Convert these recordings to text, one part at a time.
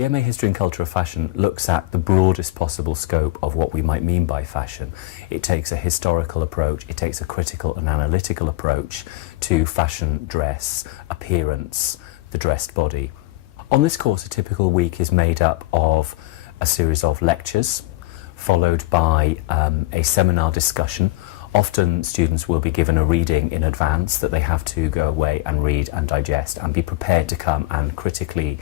The MA History and Culture of Fashion looks at the broadest possible scope of what we might mean by fashion. It takes a historical approach, it takes a critical and analytical approach to fashion, dress, appearance, the dressed body. On this course, a typical week is made up of a series of lectures, followed by a seminar discussion. Often students will be given a reading in advance that they have to go away and read and digest and be prepared to come and critically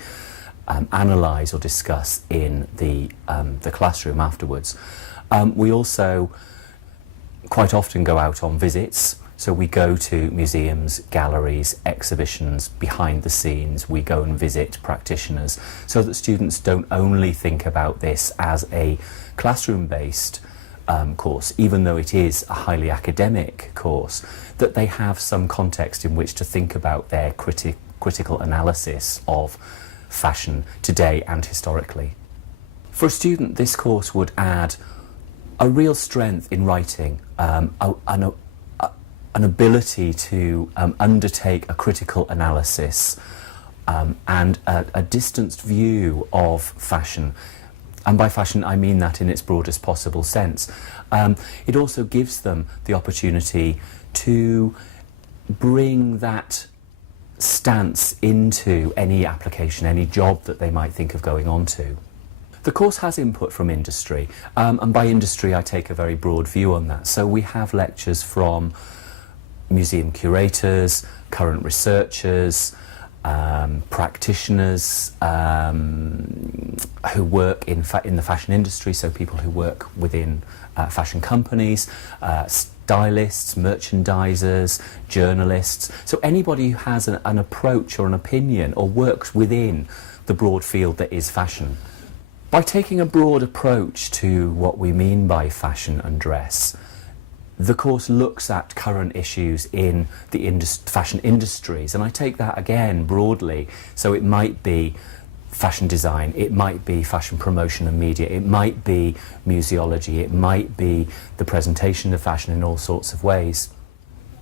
analyse or discuss in the classroom afterwards. We also quite often go out on visits, so we go to museums, galleries, exhibitions, behind the scenes. We go and visit practitioners so that students don't only think about this as a classroom-based course, even though it is a highly academic course, that they have some context in which to think about their critical analysis of fashion today and historically. For a student, this course would add a real strength in writing, an ability to undertake a critical analysis and a distanced view of fashion. And by fashion, I mean that in its broadest possible sense. It also gives them the opportunity to bring that stance into any application, any job that they might think of going on to. The course has input from industry, and by industry I take a very broad view on that. So we have lectures from museum curators, current researchers, practitioners who work in the fashion industry, so people who work within fashion companies, stylists, merchandisers, journalists, so anybody who has an approach or an opinion or works within the broad field that is fashion. By taking a broad approach to what we mean by fashion and dress, the course looks at current issues in the fashion industries, and I take that again broadly, so it might be fashion design, it might be fashion promotion and media, it might be museology, it might be the presentation of fashion in all sorts of ways.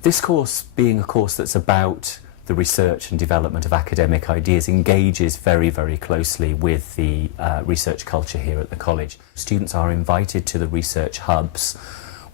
This course, being a course that's about the research and development of academic ideas, engages very, very closely with the research culture here at the college. Students are invited to the research hubs,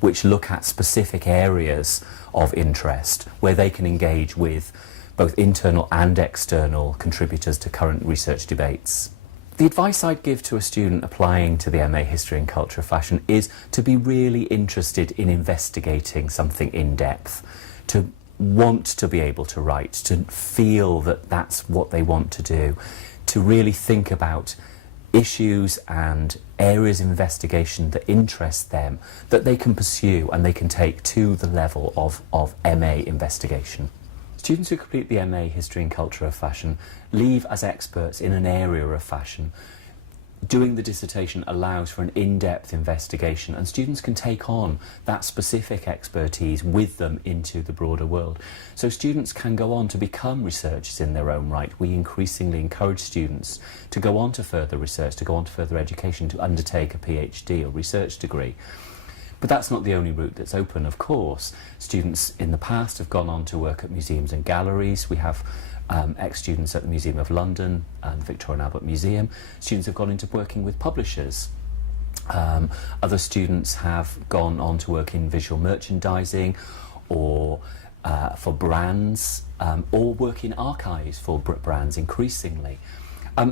which look at specific areas of interest where they can engage with both internal and external contributors to current research debates. The advice I'd give to a student applying to the MA History and Culture of Fashion is to be really interested in investigating something in depth, to want to be able to write, to feel that that's what they want to do, to really think about issues and areas of investigation that interest them, that they can pursue and they can take to the level of MA investigation. Students who complete the MA History and Culture of Fashion leave as experts in an area of fashion. Doing the dissertation allows for an in-depth investigation, and students can take on that specific expertise with them into the broader world. So students can go on to become researchers in their own right. We increasingly encourage students to go on to further research, to go on to further education, to undertake a PhD or research degree. But that's not the only route that's open, of course. Students in the past have gone on to work at museums and galleries. We have ex-students at the Museum of London and the Victoria and Albert Museum. Students have gone into working with publishers. Other students have gone on to work in visual merchandising or for brands, or work in archives for brands increasingly.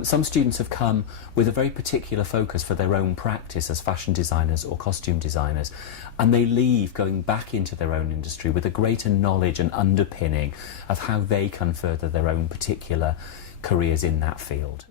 Some students have come with a very particular focus for their own practice as fashion designers or costume designers, and they leave going back into their own industry with a greater knowledge and underpinning of how they can further their own particular careers in that field.